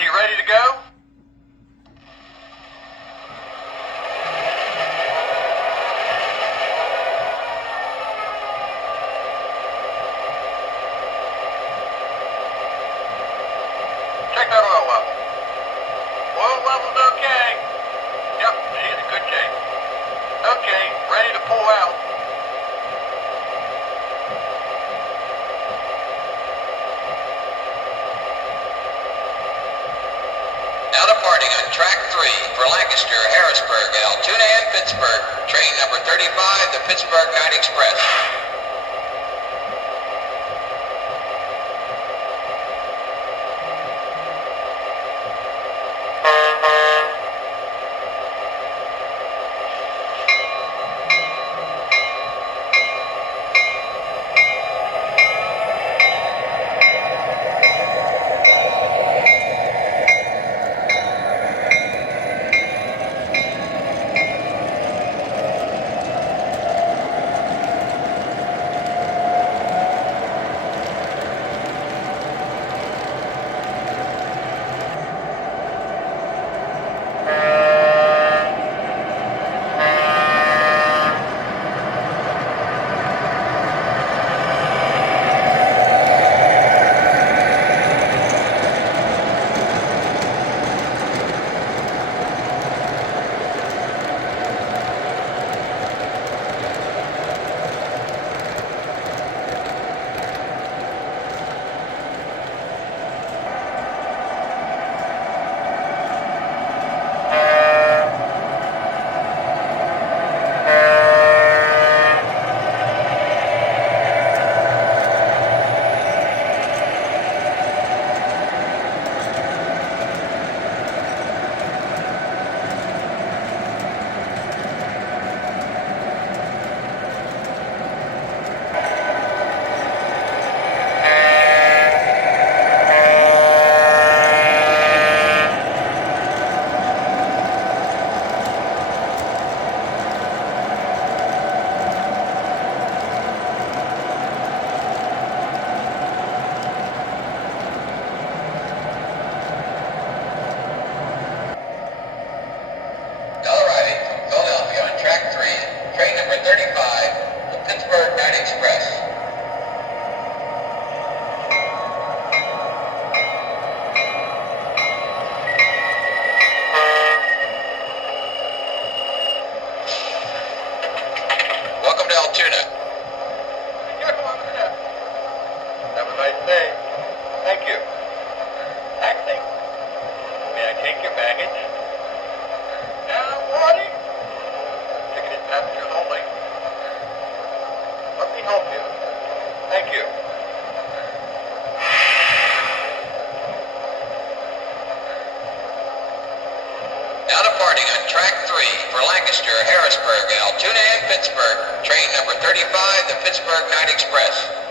You ready to go? Check that oil level. Oil level's okay. Yep, she's in good shape. Okay, ready to pull out. Now departing on track 3 for Lancaster, Harrisburg, Altoona, and Pittsburgh. Train number 35, the Pittsburgh Night Express. Welcome to Altoona. Have a nice day. Thank you. Taxi. May I take your baggage? Morty. Ticket is passengers only. Let me help you. Thank you. Now departing on track 3 for Lancaster, Harrisburg, Altoona, and Pittsburgh. Train number 35, the Pittsburgh Night Express.